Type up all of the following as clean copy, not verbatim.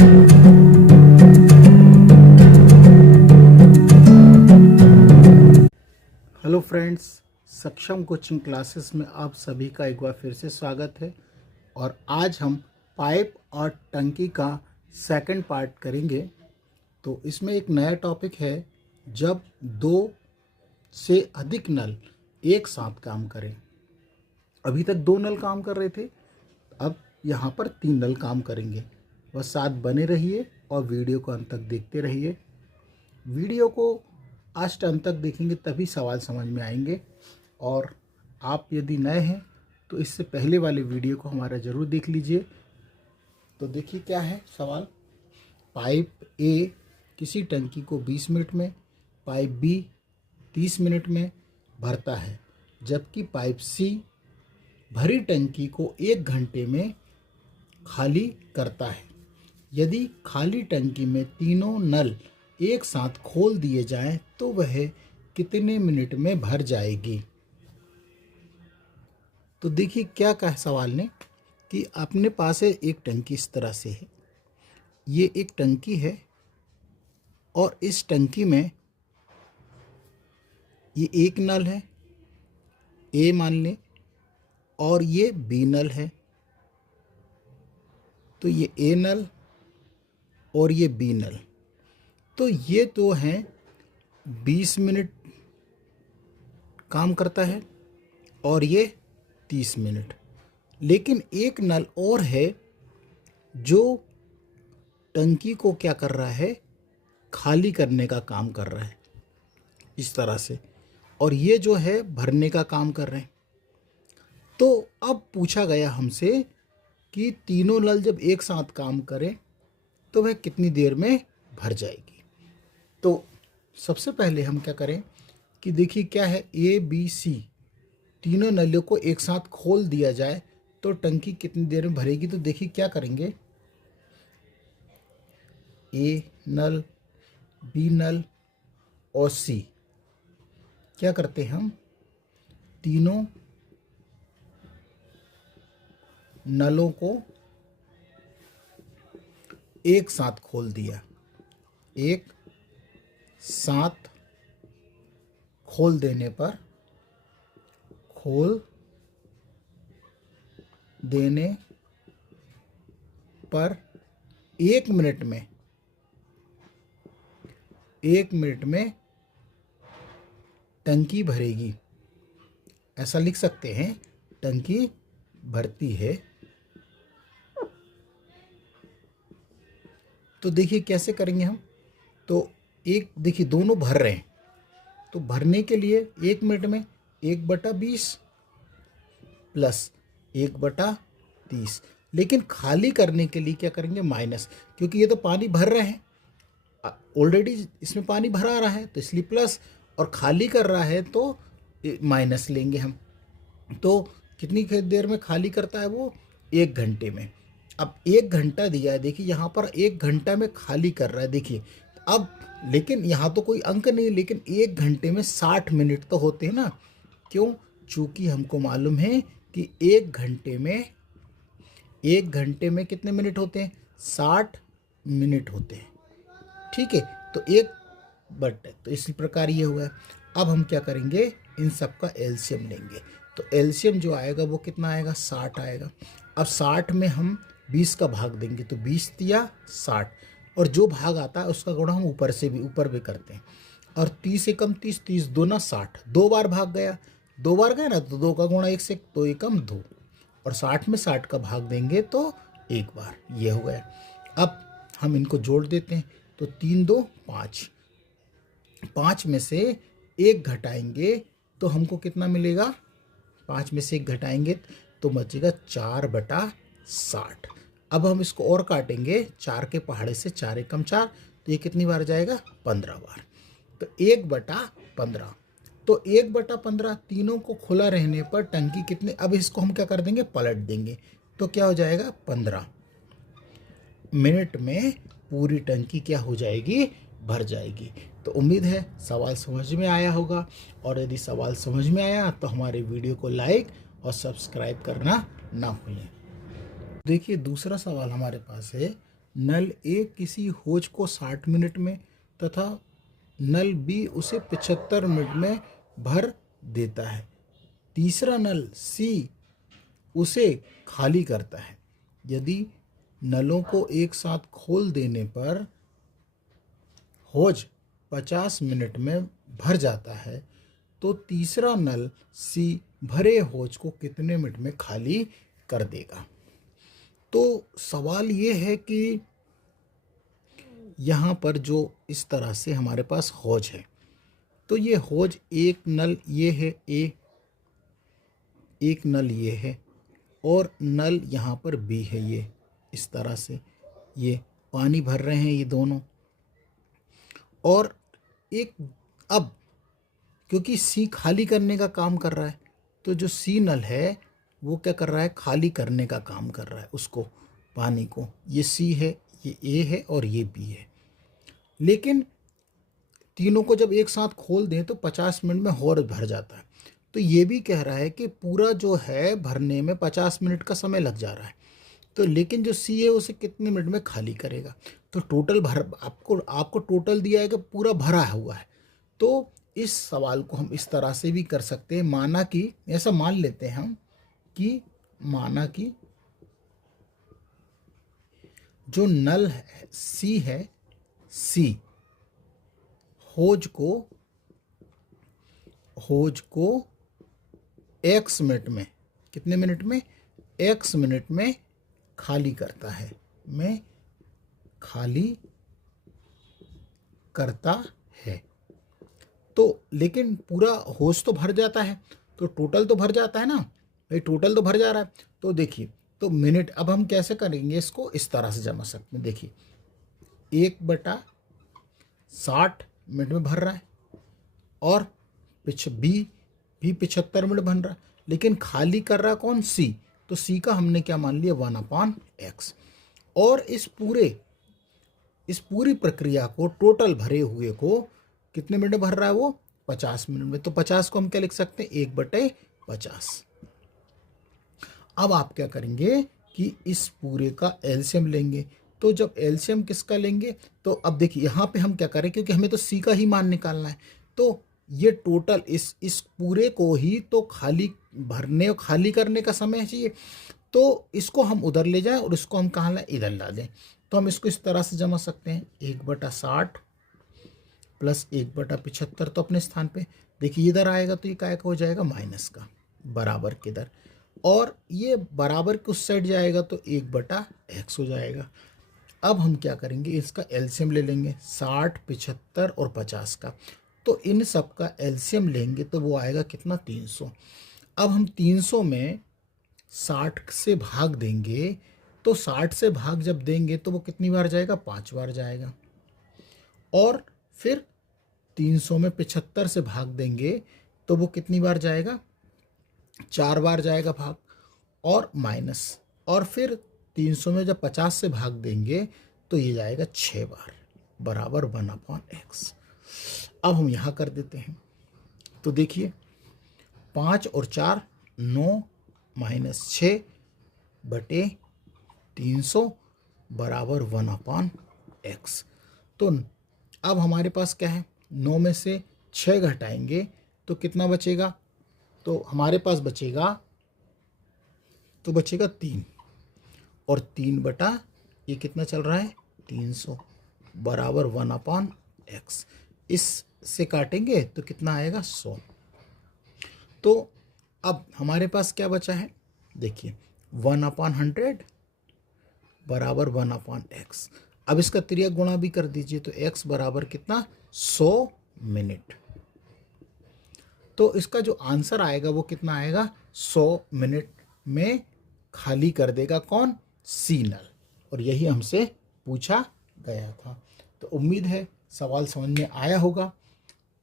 Hello friends, सक्षम coaching classes में आप सभी का एक बार फिर से स्वागत है। और आज हम पाइप और टंकी का सेकंड पार्ट करेंगे। तो इसमें एक नया टॉपिक है, जब दो से अधिक नल एक साथ काम करें। अभी तक दो नल काम कर रहे थे, अब यहाँ पर तीन नल काम करेंगे। बस साथ बने रहिए और वीडियो को अंत तक देखते रहिए। वीडियो को आज अंत तक देखेंगे तभी सवाल समझ में आएंगे। और आप यदि नए हैं तो इससे पहले वाले वीडियो को हमारा ज़रूर देख लीजिए। तो देखिए क्या है सवाल। पाइप ए किसी टंकी को 20 मिनट में, पाइप बी 30 मिनट में भरता है, जबकि पाइप सी भरी टंकी को 1 घंटे में खाली करता है। यदि खाली टंकी में तीनों नल एक साथ खोल दिए जाएं तो वह कितने मिनट में भर जाएगी। तो देखिए क्या कहा सवाल ने कि अपने पास है एक टंकी इस तरह से है। ये एक टंकी है और इस टंकी में ये एक नल है, ए मान लें, और ये बी नल है। तो ये ए नल और ये बी नल, तो ये तो हैं 20 मिनट काम करता है और ये 30 मिनट। लेकिन एक नल और है जो टंकी को क्या कर रहा है, खाली करने का काम कर रहा है इस तरह से, और ये जो है भरने का काम कर रहे हैं। तो अब पूछा गया हमसे कि तीनों नल जब एक साथ काम करें तो वह कितनी देर में भर जाएगी। तो सबसे पहले हम क्या करें कि देखिए क्या है, ए बी सी तीनों नलों को एक साथ खोल दिया जाए तो टंकी कितनी देर में भरेगी। तो देखिए क्या करेंगे, ए नल, बी नल और सी, क्या करते हैं हम, तीनों नलों को एक साथ खोल दिया। एक साथ खोल देने पर, खोल देने पर 1 मिनट में, 1 मिनट में टंकी भरेगी। ऐसा लिख सकते हैं, टंकी भरती है। तो देखिए कैसे करेंगे हम। तो एक देखिए दोनों भर रहे हैं, तो भरने के लिए 1 मिनट में 1/20 प्लस 1/30। लेकिन खाली करने के लिए क्या करेंगे, माइनस, क्योंकि ये तो पानी भर रहे हैं, ऑलरेडी इसमें पानी भरा रहा है तो इसलिए प्लस, और खाली कर रहा है तो माइनस लेंगे हम। तो कितनी देर में खाली करता है वो, 1 घंटे में। अब 1 घंटा दिया है, देखिए यहाँ पर 1 घंटा में खाली कर रहा है। देखिए अब, लेकिन यहाँ तो कोई अंक नहीं, लेकिन 1 घंटे में 60 मिनट तो होते हैं ना। क्यों? चूँकि हमको मालूम है कि 1 घंटे में कितने मिनट होते हैं, 60 मिनट होते हैं। ठीक है, तो एक बट, तो इसी प्रकार ये हुआ है। अब हम क्या करेंगे, इन सब का एलसीएम लेंगे। तो एलसीएम जो आएगा वो कितना आएगा, 60 आएगा। अब 60 में हम 20 का भाग देंगे, तो 20 दिया 60, और जो भाग आता है उसका गुणा हम ऊपर भी करते हैं। और 30 एकम 30, 30 दूना 60, 2 बार भाग गया, 2 बार गया ना, तो 2 का गुणा 1 से 2 एकम 2, और 60 में 60 का भाग देंगे तो 1 बार, ये हो गया। अब हम इनको जोड़ देते हैं, तो 3 2 5, 5 में से 1 घटाएंगे तो हमको कितना मिलेगा, 5 में से 1 घटाएंगे तो बचेगा 4/60। अब हम इसको और काटेंगे, 4 के पहाड़े से 4 एकम 4, तो ये कितनी बार जाएगा, 15 बार। तो 1/15, तो 1/15 तीनों को खुला रहने पर टंकी कितने, अब इसको हम क्या कर देंगे, पलट देंगे, तो क्या हो जाएगा, 15 मिनट में पूरी टंकी क्या हो जाएगी, भर जाएगी। तो उम्मीद है सवाल समझ में आया होगा, और यदि सवाल समझ में आया तो हमारे वीडियो को लाइक और सब्सक्राइब करना ना भूलें। देखिए दूसरा सवाल हमारे पास है, नल ए किसी होज को 60 मिनट में तथा नल बी उसे 75 मिनट में भर देता है। तीसरा नल सी उसे खाली करता है। यदि नलों को एक साथ खोल देने पर होज 50 मिनट में भर जाता है तो तीसरा नल सी भरे होज को कितने मिनट में खाली कर देगा। तो सवाल ये है कि यहाँ पर जो इस तरह से हमारे पास होज है, तो ये होज एक नल ये है ए, एक नल ये है और नल यहाँ पर बी है, ये इस तरह से ये पानी भर रहे हैं ये दोनों। और एक अब क्योंकि सी खाली करने का काम कर रहा है, तो जो सी नल है वो क्या कर रहा है, खाली करने का काम कर रहा है उसको, पानी को। ये सी है, ये ए है और ये बी है। लेकिन तीनों को जब एक साथ खोल दें तो 50 मिनट में और भर जाता है। तो ये भी कह रहा है कि पूरा जो है भरने में 50 मिनट का समय लग जा रहा है। तो लेकिन जो सी है उसे कितने मिनट में खाली करेगा। तो टोटल भर आपको टोटल दिया है कि पूरा भरा हुआ है। तो इस सवाल को हम इस तरह से भी कर सकते हैं, माना कि ऐसा मान लेते हैं हम कि माना कि जो नल है सी है, सी होज को x मिनट में, कितने मिनट में, x मिनट में खाली करता है, में खाली करता है। तो लेकिन पूरा होज तो भर जाता है, तो टोटल तो भर जाता है ना भाई, टोटल तो भर जा रहा है। तो देखिए, तो मिनट अब हम कैसे करेंगे इसको, इस तरह से जमा सकते हैं। देखिए 1/60 मिनट में भर रहा है और बी भी 75 मिनट बन रहा है, लेकिन खाली कर रहा कौन, सी। तो सी का हमने क्या मान लिया, 1/x। और इस पूरी प्रक्रिया को, टोटल भरे हुए को कितने मिनट में भर रहा है वो, 50 मिनट में। तो 50 को हम क्या लिख सकते हैं, 1/50। अब आप क्या करेंगे कि इस पूरे का एलसीएम लेंगे। तो जब एलसीएम किसका लेंगे, तो अब देखिए यहाँ पे हम क्या करें, क्योंकि हमें तो सी का ही मान निकालना है। तो ये टोटल इस पूरे को ही तो खाली करने का समय चाहिए। तो इसको हम उधर ले जाएं और इसको हम कहाँ लाएं, इधर ला दें। तो हम इसको इस तरह से जमा सकते हैं, 1/60 प्लस 1/75 तो अपने स्थान पे। देखिए इधर आएगा तो ये काय का हो जाएगा, माइनस का, बराबर के इधर। और ये बराबर के उस साइड जाएगा तो 1/x हो जाएगा। अब हम क्या करेंगे, इसका एलसीएम ले लेंगे, 60, 75 और 50 का। तो इन सब का एलसीएम लेंगे तो वो आएगा कितना, 300। अब हम 300 में 60 से भाग देंगे, तो 60 से भाग जब देंगे तो वो कितनी बार जाएगा, 5 बार जाएगा। और फिर 300 में 75 से भाग देंगे तो वो कितनी बार जाएगा, 4 बार जाएगा भाग, और माइनस। और फिर 300 में जब 50 से भाग देंगे तो ये जाएगा 6 बार, बराबर 1/x। अब हम यहाँ कर देते हैं। तो देखिए 5 और 4 9 माइनस 6/300 बराबर 1/x। तो अब हमारे पास क्या है, 9 में से 6 घटाएंगे तो कितना बचेगा, तो हमारे पास बचेगा 3, और 3 ये कितना चल रहा है, 300 बराबर 1/x। इससे काटेंगे तो कितना आएगा, 100। तो अब हमारे पास क्या बचा है, देखिए 1/100 बराबर 1/x। अब इसका त्रिया गुणा भी कर दीजिए, तो x बराबर कितना, 100 मिनट। तो इसका जो आंसर आएगा वो कितना आएगा, 100 मिनट में खाली कर देगा कौन, सी नल। और यही हमसे पूछा गया था। तो उम्मीद है सवाल समझ में आया होगा,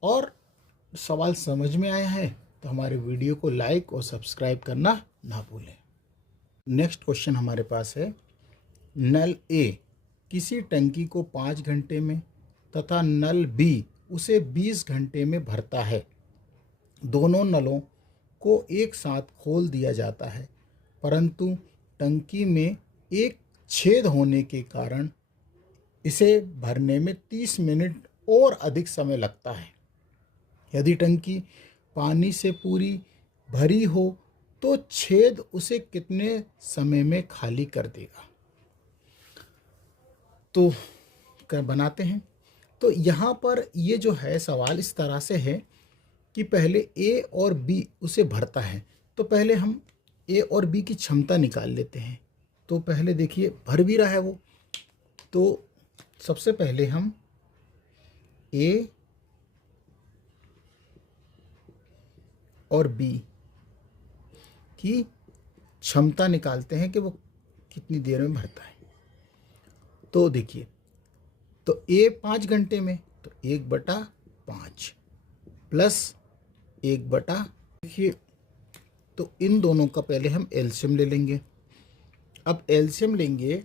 और सवाल समझ में आया है तो हमारे वीडियो को लाइक और सब्सक्राइब करना ना भूलें। नेक्स्ट क्वेश्चन हमारे पास है, नल ए किसी टंकी को 5 घंटे में तथा नल बी उसे 20 घंटे में भरता है। दोनों नलों को एक साथ खोल दिया जाता है, परंतु टंकी में एक छेद होने के कारण इसे भरने में 30 मिनट और अधिक समय लगता है। यदि टंकी पानी से पूरी भरी हो तो छेद उसे कितने समय में खाली कर देगा? तो बनाते हैं। तो यहाँ पर ये जो है सवाल इस तरह से है कि पहले ए और बी उसे भरता है, तो पहले हम ए और बी की क्षमता निकाल लेते हैं। तो पहले देखिए भर भी रहा है वो, तो सबसे पहले हम ए और बी की क्षमता निकालते हैं कि वो कितनी देर में भरता है। तो देखिए, तो ए 5 घंटे में, तो 1/5 प्लस 1/, देखिए तो इन दोनों का पहले हम एलसीएम ले लेंगे। अब एलसीएम लेंगे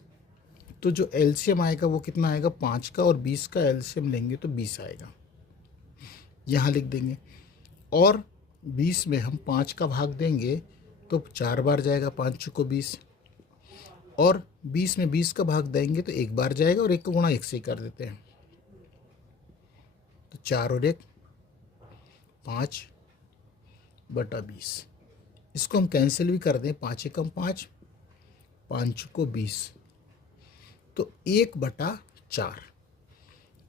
तो जो एलसीएम आएगा वो कितना आएगा? 5 का, और 20 का एलसीएम लेंगे तो 20 आएगा, यहाँ लिख देंगे। और 20 में हम 5 का भाग देंगे तो 4 बार जाएगा, 5 चौको 20, और 20 में 20 का भाग देंगे तो 1 बार जाएगा, और 1 को गुणा 1 से ही कर देते हैं। तो 4 और 1 5/20, इसको हम कैंसिल भी कर दें, 5 एकम 5, 5 चौको 20, तो 1/4।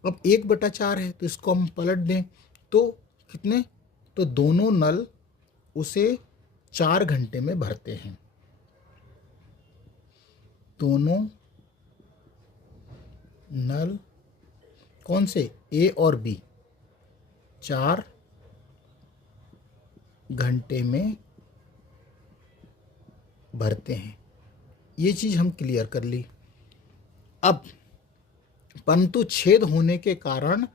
अब 1/4 है तो इसको हम पलट दें तो कितने? तो दोनों नल उसे 4 घंटे में भरते हैं। दोनों नल कौन से? ए और बी 4 घंटे में भरते हैं। ये चीज़ हम क्लियर कर ली। अब परंतु छेद होने के कारण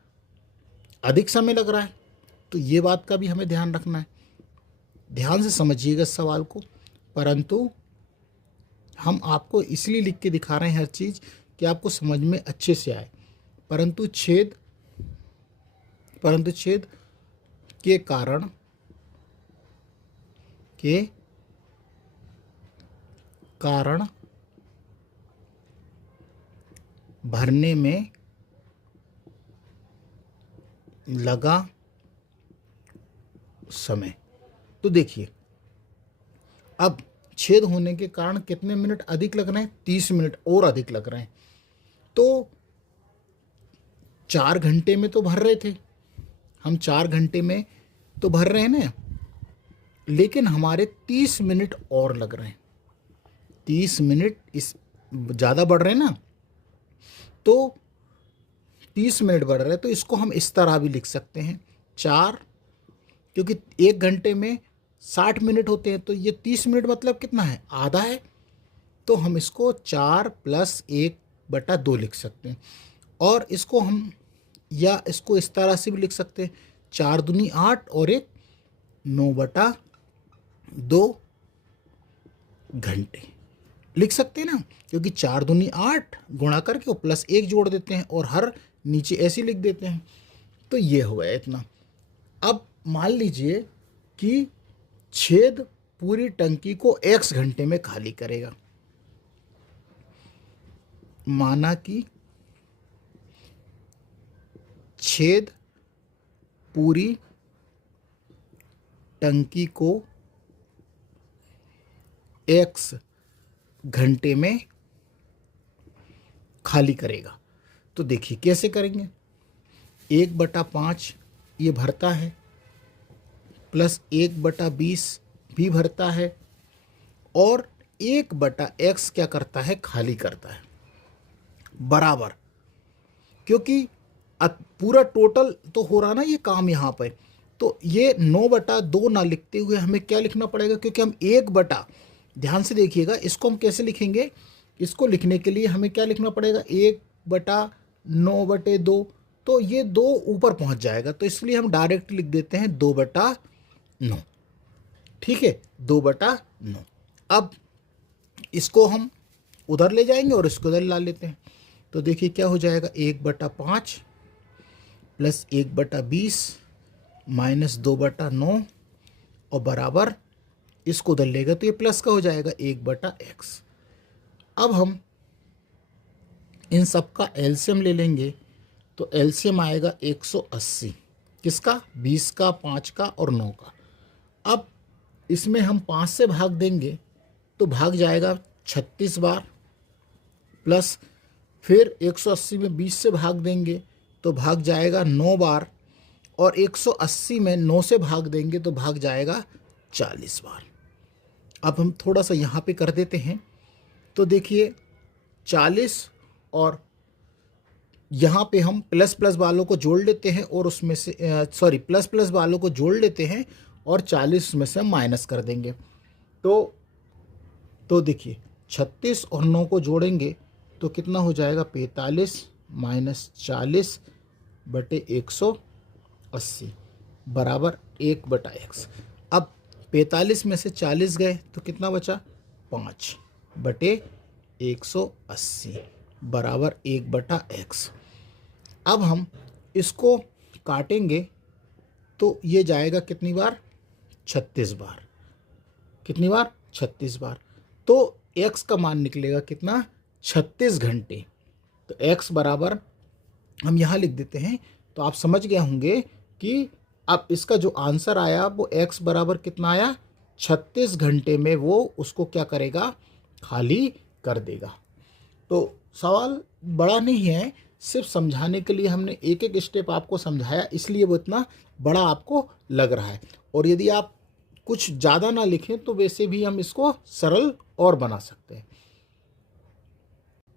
अधिक समय लग रहा है, तो ये बात का भी हमें ध्यान रखना है। ध्यान से समझिएगा इस सवाल को। परंतु हम आपको इसलिए लिख के दिखा रहे हैं हर चीज़ कि आपको समझ में अच्छे से आए। परंतु छेद के कारण भरने में लगा समय। तो देखिए, अब छेद होने के कारण कितने मिनट अधिक लग रहे हैं? 30 मिनट और अधिक लग रहे हैं। तो 4 घंटे में तो भर रहे थे हम, 4 घंटे में तो भर रहे हैं ना, लेकिन हमारे 30 मिनट और लग रहे हैं। 30 मिनट इस ज़्यादा बढ़ रहे हैं ना, तो 30 मिनट बढ़ रहे हैं। तो इसको हम इस तरह भी लिख सकते हैं 4, क्योंकि 1 घंटे में 60 मिनट होते हैं, तो ये 30 मिनट मतलब कितना है? आधा है। तो हम इसको 4 + 1/2 लिख सकते हैं। और इसको हम या इसको इस तरह से भी लिख सकते हैं, 4 दूनी 8 और 1 9/2 घंटे लिख सकते हैं ना, क्योंकि 4 दूनी 8 गुणा करके और +1 जोड़ देते हैं और हर नीचे ऐसे लिख देते हैं। तो ये हो गया इतना। अब मान लीजिए कि छेद पूरी टंकी को x घंटे में खाली करेगा। माना कि छेद पूरी टंकी को x घंटे में खाली करेगा। तो देखिए कैसे करेंगे। 1/5 ये भरता है, प्लस 1/20 भी भरता है, और 1/x क्या करता है? खाली करता है, बराबर। क्योंकि पूरा टोटल तो हो रहा ना ये काम यहाँ पे, तो ये 9/2 ना लिखते हुए हमें क्या लिखना पड़ेगा? क्योंकि हम 1/, ध्यान से देखिएगा, इसको हम कैसे लिखेंगे? इसको लिखने के लिए हमें क्या लिखना पड़ेगा? 1/9/2, तो ये 2 ऊपर पहुँच जाएगा, तो इसलिए हम डायरेक्ट लिख देते हैं 2/9। ठीक है, 2/9। अब इसको हम उधर ले जाएंगे और इसको उधर ला लेते हैं। तो देखिए क्या हो जाएगा? 1/5 प्लस 1/20 माइनस 2/9 और बराबर, इसको उधर लेगा तो ये प्लस का हो जाएगा 1/x। अब हम इन सब का एलसीएम ले लेंगे तो एलसीएम आएगा 180। किसका? 20 का, 5 का और 9 का। अब इसमें हम 5 से भाग देंगे तो भाग जाएगा 36 बार, प्लस फिर 180 में 20 से भाग देंगे तो भाग जाएगा 9 बार, और 180 में 9 से भाग देंगे तो भाग जाएगा 40 बार। अब हम थोड़ा सा यहाँ पे कर देते हैं तो देखिए 40, और यहाँ पे हम प्लस प्लस वालों को जोड़ लेते हैं और उसमें से प्लस प्लस वालों को जोड़ लेते हैं और 40 में से हम माइनस कर देंगे। तो देखिए 36 और 9 को जोड़ेंगे तो कितना हो जाएगा? 45 माइनस 40 बटे 180 बराबर 1/x। अब 45 में से 40 गए तो कितना बचा? 5 बटे 180 बराबर 1/x। अब हम इसको काटेंगे तो ये जाएगा कितनी बार? 36 बार। कितनी बार? 36 बार। तो x का मान निकलेगा कितना? 36 घंटे। तो x बराबर हम यहाँ लिख देते हैं। तो आप समझ गए होंगे कि अब इसका जो आंसर आया वो x बराबर कितना आया? 36 घंटे में वो उसको क्या करेगा? खाली कर देगा। तो सवाल बड़ा नहीं है, सिर्फ समझाने के लिए हमने एक एक स्टेप आपको समझाया, इसलिए वो इतना बड़ा आपको लग रहा है। और यदि आप कुछ ज़्यादा ना लिखें तो वैसे भी हम इसको सरल और बना सकते हैं।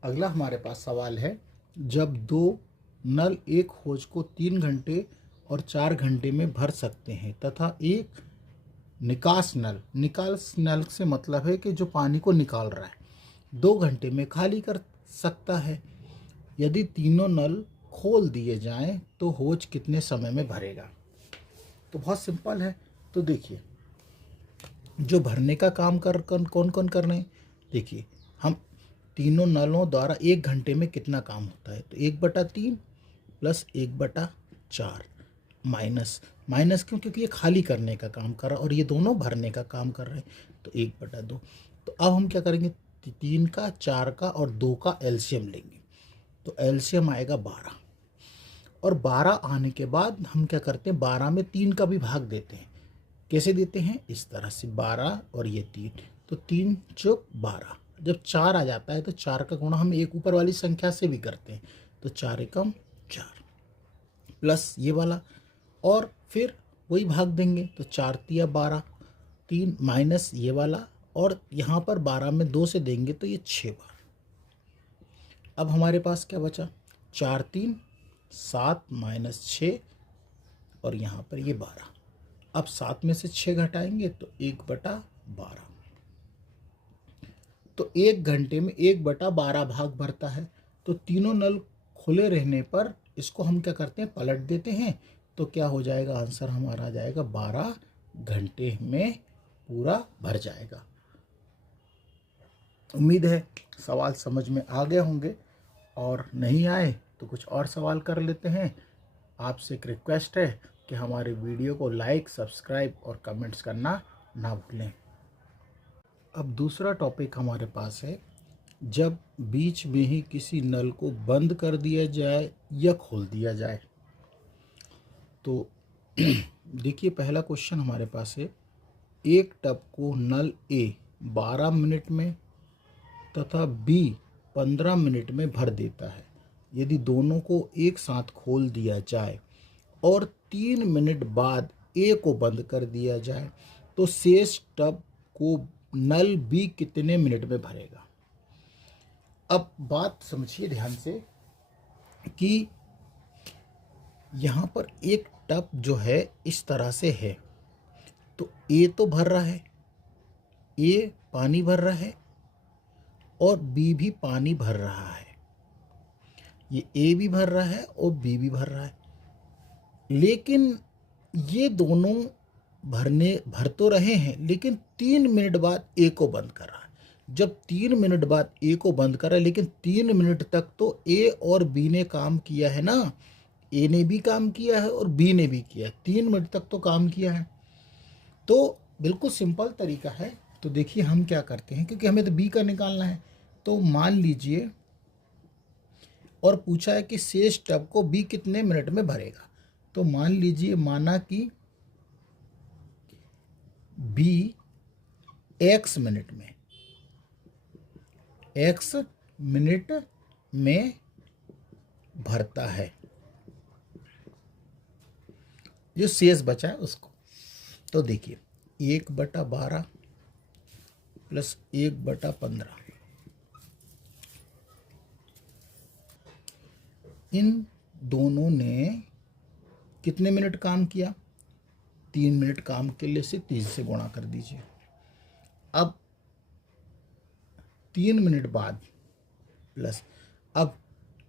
अगला हमारे पास सवाल है, जब दो नल एक हौज को 3 घंटे और 4 घंटे में भर सकते हैं तथा एक निकास नल से मतलब है कि जो पानी को निकाल रहा है, 2 घंटे में खाली कर सकता है। यदि तीनों नल खोल दिए जाएं तो हौज कितने समय में भरेगा? तो बहुत सिंपल है। तो देखिए जो भरने का काम कौन कौन कर रहे हैं, देखिए हम तीनों नलों द्वारा 1 घंटे में कितना काम होता है, तो 1/3 प्लस 1/4 माइनस क्यों? क्योंकि ये खाली करने का काम कर रहा है और ये दोनों भरने का काम कर रहे हैं, तो 1/2। तो अब हम क्या करेंगे? 3 का, 4 का और 2 का एलसीएम लेंगे। तो एलसीएम आएगा 12, और 12 आने के बाद हम क्या करते हैं? 12 में 3 का भी भाग देते हैं। कैसे देते हैं? इस तरह से 12 और ये 3, तो 3 चौक 12। जब 4 आ जाता है तो 4 का गुणा हम एक ऊपर वाली संख्या से भी करते हैं, तो 4 एकम 4 प्लस ये वाला, और फिर वही भाग देंगे तो 4 तिया 12, 3 माइनस ये वाला, और यहाँ पर 12 में 2 से देंगे तो ये 6 बार। अब हमारे पास क्या बचा? 4 3 7 माइनस 6, और यहाँ पर ये 12। अब 7 में से 6 घटाएंगे तो 1/12। तो 1 घंटे में 1/12 भाग भरता है। तो तीनों नल खुले रहने पर इसको हम क्या करते हैं? पलट देते हैं। तो क्या हो जाएगा? आंसर हमारा आ जाएगा 12 घंटे में पूरा भर जाएगा। उम्मीद है सवाल समझ में आ गए होंगे, और नहीं आए तो कुछ और सवाल कर लेते हैं। आपसे एक रिक्वेस्ट है कि हमारे वीडियो को लाइक, सब्सक्राइब और कमेंट्स करना ना भूलें। अब दूसरा टॉपिक हमारे पास है, जब बीच में ही किसी नल को बंद कर दिया जाए या खोल दिया जाए। तो देखिए पहला क्वेश्चन हमारे पास है, एक टब को नल ए 12 मिनट में तथा बी 15 मिनट में भर देता है। यदि दोनों को एक साथ खोल दिया जाए और 3 मिनट बाद ए को बंद कर दिया जाए तो शेष टब को नल बी कितने मिनट में भरेगा? अब बात समझिए ध्यान से कि यहाँ पर एक टब जो है इस तरह से है, तो ए तो भर रहा है, ए पानी भर रहा है और बी भी पानी भर रहा है। ये ए भी भर रहा है और बी भी भर रहा है, लेकिन ये दोनों भर तो रहे हैं, लेकिन 3 मिनट बाद ए को बंद कर रहा है। जब 3 मिनट बाद ए को बंद कर रहा है, लेकिन 3 मिनट तक तो ए और बी ने काम किया है ना, ए ने भी काम किया है और बी ने भी किया है, 3 मिनट तक तो काम किया है। तो बिल्कुल सिंपल तरीका है। तो देखिए हम क्या करते हैं, क्योंकि हमें तो बी का निकालना है। तो मान लीजिए और पूछा है कि शेष टब को बी कितने मिनट में भरेगा। तो मान लीजिए, माना कि बी x मिनट में भरता है, जो शेष बचा है उसको। तो देखिए 1/12 प्लस 1/15, इन दोनों ने कितने मिनट काम किया? 3 मिनट काम के लिए से 3 से गुणा कर दीजिए। अब 3 मिनट बाद प्लस, अब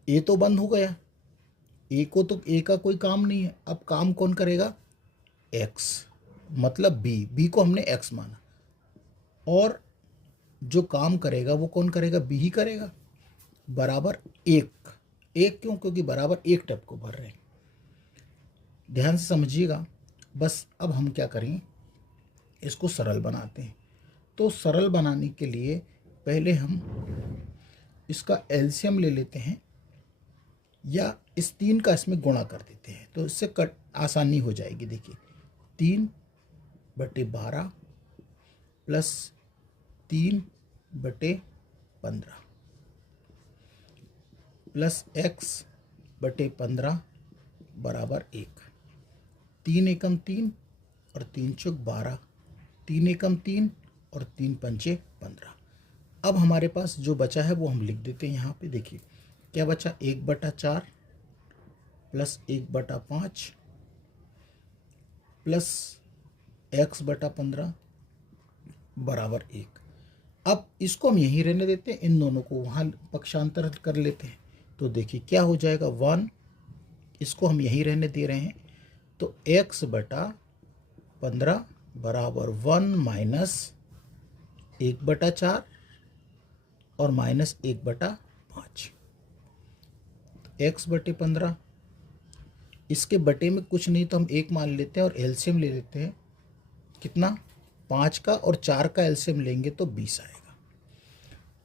ए तो बंद हो गया, ए का कोई काम नहीं है। अब काम कौन करेगा? x, मतलब बी को हमने x माना, और जो काम करेगा वो कौन करेगा? बी ही करेगा, बराबर 1 क्यों? क्योंकि बराबर 1 टब को भर रहे हैं। ध्यान से समझिएगा बस। अब हम क्या करें, इसको सरल बनाते हैं। तो सरल बनाने के लिए पहले हम इसका एलसीएम ले लेते हैं, या इस 3 का इसमें गुणा कर देते हैं, तो इससे कट आसानी हो जाएगी। देखिए 3/12 प्लस 3/15 प्लस x/15 बराबर 1। 3 एकम 3 और 3 चौक 12, 3 एकम 3 और 3 पंचे 15। अब हमारे पास जो बचा है वो हम लिख देते हैं यहाँ पे। देखिए क्या बचा? 1/4 प्लस 1/5 प्लस x/15 बराबर 1। अब इसको हम यहीं रहने देते हैं, इन दोनों को वहाँ पक्षांतर कर लेते हैं। तो देखिए क्या हो जाएगा? 1, इसको हम यहीं रहने दे रहे हैं, तो x/15 बराबर 1 माइनस 1/4 और माइनस 1/5। x/15, इसके बटे में कुछ नहीं तो हम 1 मान लेते हैं और एलसीएम ले लेते हैं। कितना? 5 का और 4 का एलसीएम लेंगे तो 20 आएगा।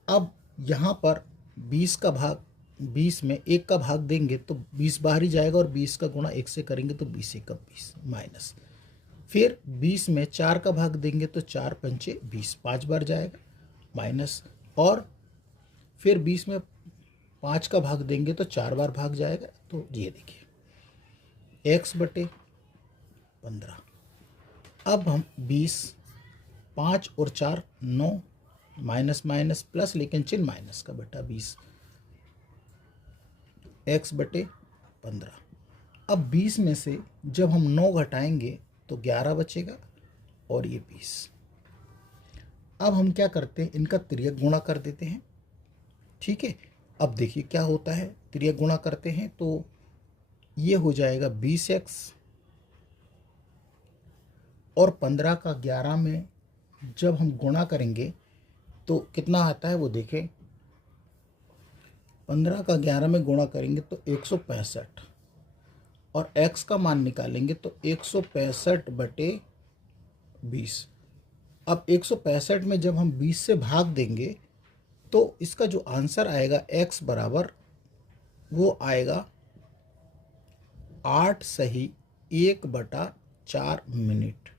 अब यहाँ पर 20 का भाग, 20 में 1 का भाग देंगे तो 20 बाहर ही जाएगा, और 20 का गुणा 1 से करेंगे तो 20 × 20 माइनस, फिर 20 में 4 का भाग देंगे तो 4 पंचे 20, 5 बार जाएगा माइनस, और फिर 20 में 5 का भाग देंगे तो 4 बार भाग जाएगा। तो ये देखिए x/15। अब हम 20, 5 और 4 9, माइनस माइनस प्लस, लेकिन चिन्ह माइनस का, बटा 20 x/15। अब 20 में से जब हम 9 घटाएंगे तो 11 बचेगा, और ये 20। अब हम क्या करते हैं, इनका तिर्यक गुणा कर देते हैं। ठीक है, अब देखिए क्या होता है, तिर्यक गुणा करते हैं तो ये हो जाएगा 20x, और 15 का 11 में जब हम गुणा करेंगे तो कितना आता है वो देखें। 15 का 11 में गुणा करेंगे तो 165, और x का मान निकालेंगे तो 165/20। अब 165 में जब हम 20 से भाग देंगे तो इसका जो आंसर आएगा x बराबर, वो आएगा 8 सही 1/4 मिनट।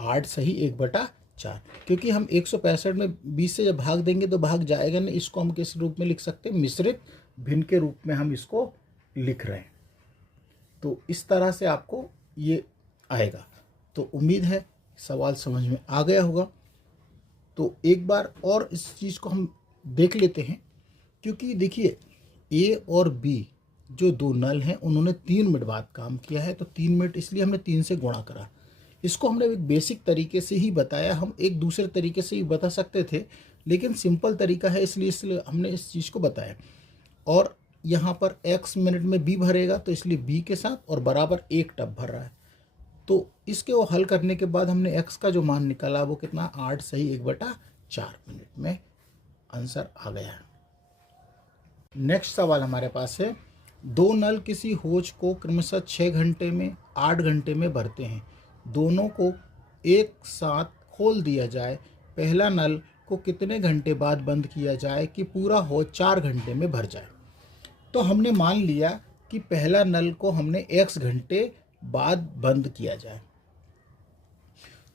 8 सही 1/4, क्योंकि हम 165 में 20 से जब भाग देंगे तो भाग जाएगा नहीं। इसको हम किस रूप में लिख सकते हैं? मिश्रित भिन्न के रूप में हम इसको लिख रहे हैं। तो इस तरह से आपको ये आएगा। तो उम्मीद है सवाल समझ में आ गया होगा। तो एक बार और इस चीज़ को हम देख लेते हैं, क्योंकि देखिए ए और बी जो दो नल हैं उन्होंने 3 मिनट बाद काम किया है, तो 3 मिनट इसलिए हमने 3 से गुणा करा। इसको हमने एक बेसिक तरीके से ही बताया, हम एक दूसरे तरीके से ही बता सकते थे, लेकिन सिंपल तरीका है इसलिए हमने इस चीज़ को बताया। और यहाँ पर x मिनट में b भरेगा तो इसलिए b के साथ, और बराबर 1 टब भर रहा है। तो इसके वो हल करने के बाद हमने x का जो मान निकाला वो कितना, 8 सही 1/4 मिनट में आंसर आ गया है। नेक्स्ट सवाल हमारे पास है, 2 नल किसी होज को क्रमशः 6 घंटे में 8 घंटे में भरते हैं। दोनों को एक साथ खोल दिया जाए, पहला नल को कितने घंटे बाद बंद किया जाए कि पूरा हौज 4 घंटे में भर जाए। तो हमने मान लिया कि पहला नल को हमने x घंटे बाद बंद किया जाए।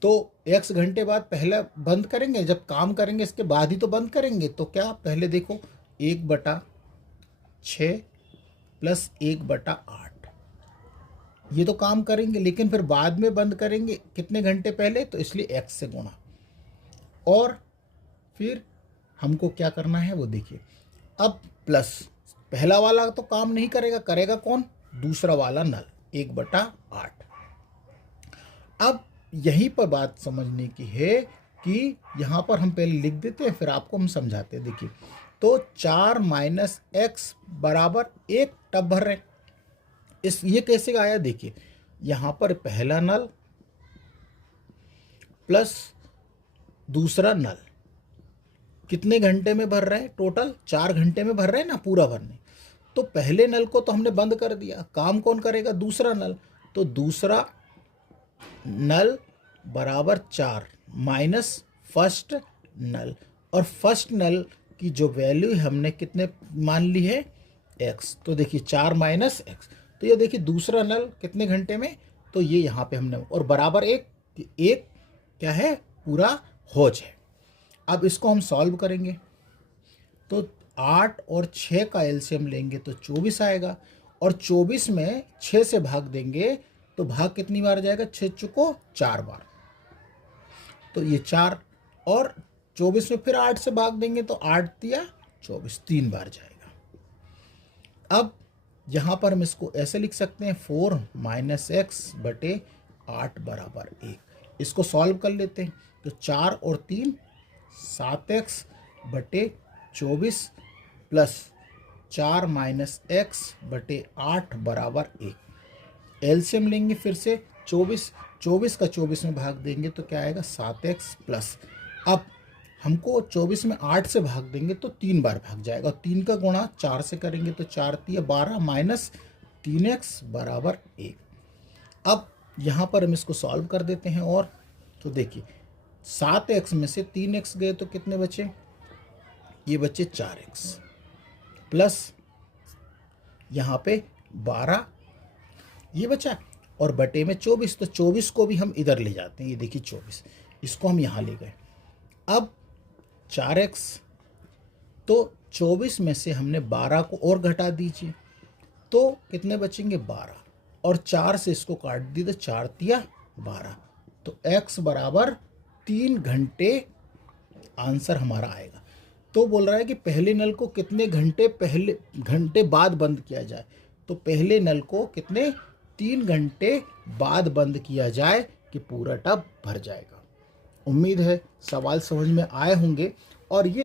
तो x घंटे बाद पहले बंद करेंगे, जब काम करेंगे इसके बाद ही तो बंद करेंगे। तो क्या पहले देखो 1/6 प्लस 1/8 ये तो काम करेंगे, लेकिन फिर बाद में बंद करेंगे कितने घंटे पहले, तो इसलिए x से गुणा। और फिर हमको क्या करना है वो देखिए। अब प्लस पहला वाला तो काम नहीं करेगा, करेगा कौन, दूसरा वाला नल 1/8। अब यहीं पर बात समझने की है कि यहाँ पर हम पहले लिख देते हैं फिर आपको हम समझाते हैं। देखिए तो 4 माइनस एक्स बराबर 1 टब भर रहे हैं। ये कैसे आया, देखिए यहाँ पर पहला नल प्लस दूसरा नल कितने घंटे में भर रहे हैं, टोटल 4 घंटे में भर रहे हैं ना, पूरा भरने। तो पहले नल को तो हमने बंद कर दिया, काम कौन करेगा, दूसरा नल। तो दूसरा नल बराबर 4 माइनस फर्स्ट नल, और फर्स्ट नल की जो वैल्यू हमने कितने मान ली है, x। तो देखिए 4 माइनस एक्स, तो ये देखिए दूसरा नल कितने घंटे में, तो ये यहाँ पे हमने, और बराबर एक क्या है, पूरा हौज है। अब इसको हम सॉल्व करेंगे तो 8 और 6 का एलसीएम लेंगे तो 24 आएगा, और 24 में 6 से भाग देंगे तो भाग कितनी बार जाएगा, 6 चुको 4 बार, तो ये 4, और 24 में फिर 8 से भाग देंगे तो 8 दिया 24, 3 बार जाएगा। अब यहाँ पर हम इसको ऐसे लिख सकते हैं 4 माइनस एक्स बटे 8 बराबर 1। इसको सॉल्व कर लेते हैं तो 4 और 3 7x बटे 24 प्लस 4 माइनस एक्स बटे 8 बराबर 1। एलसीएम लेंगे फिर से, 24 का 24 में भाग देंगे तो क्या आएगा, 7x प्लस, अब हमको 24 में 8 से भाग देंगे तो 3 बार भाग जाएगा, 3 का गुणा 4 से करेंगे तो 4 3 12 माइनस 3x बराबर 1। अब यहाँ पर हम इसको सॉल्व कर देते हैं, और तो देखिए 7x में से 3x गए तो कितने बचे, ये बचे 4x प्लस यहाँ पे 12 ये बचा, और बटे में 24, तो 24 को भी हम इधर ले जाते हैं, ये देखिए 24 इसको हम यहाँ ले गए। अब 4x, तो 24 में से हमने 12 को और घटा दीजिए तो कितने बचेंगे, 12, और 4 से इसको काट दी तो 4 तिया 12, तो x बराबर 3 घंटे आंसर हमारा आएगा। तो बोल रहा है कि पहले नल को कितने घंटे बाद बंद किया जाए, तो पहले नल को कितने 3 घंटे बाद बंद किया जाए कि पूरा टब भर जाएगा। उम्मीद है सवाल समझ में आए होंगे, और ये